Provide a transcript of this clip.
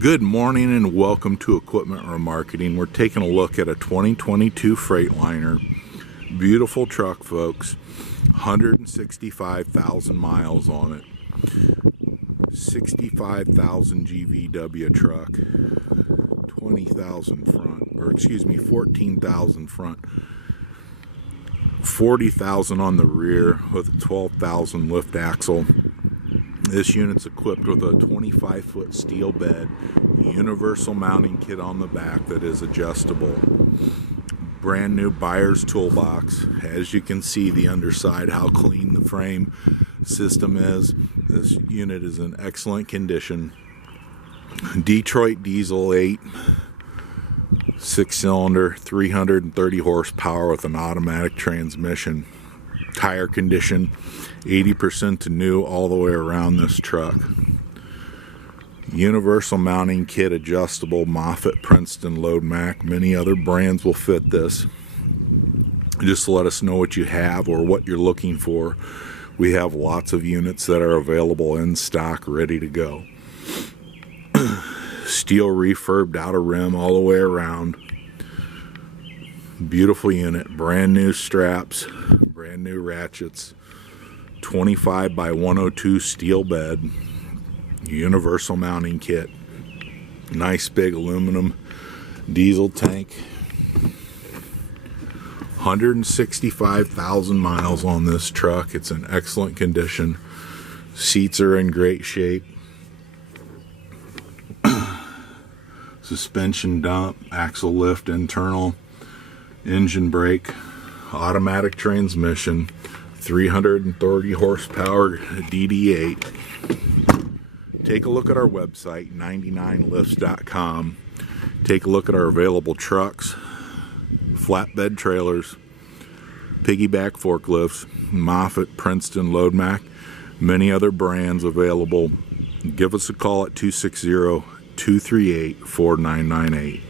Good morning and welcome to Equipment Remarketing. We're taking a look at a 2022 Freightliner. Beautiful truck, folks. 165,000 miles on it. 65,000 GVWR truck. 20,000 front, or excuse me, 14,000 front. 40,000 on the rear with a 12,000 lift axle. This unit's equipped with a 25-foot steel bed, universal mounting kit on the back that is adjustable. Brand new buyer's toolbox. As you can see the underside, how clean the frame system is. This unit is in excellent condition. Detroit diesel 8, 6-cylinder, 330 horsepower with an automatic transmission. Tire condition 80% to new all the way around this truck. Universal mounting kit, adjustable, Moffett, Princeton, Load Mac. Many other brands will fit this. Just let us know what you have or what you're looking for. We have lots of units that are available in stock, ready to go. Steel refurbed outer rim all the way around. Beautiful unit, brand new straps, brand new ratchets, 25 by 102 steel bed, universal mounting kit, nice big aluminum diesel tank. 165,000 miles on this truck. It's in excellent condition. Seats are in great shape. Suspension dump, axle lift internal, engine brake, automatic transmission, 330 horsepower DD8. Take a look at our website, 99lifts.com. Take a look at our available trucks, flatbed trailers, piggyback forklifts, Moffett, Princeton, Load Mac, many other brands available. Give us a call at 260-238-4998.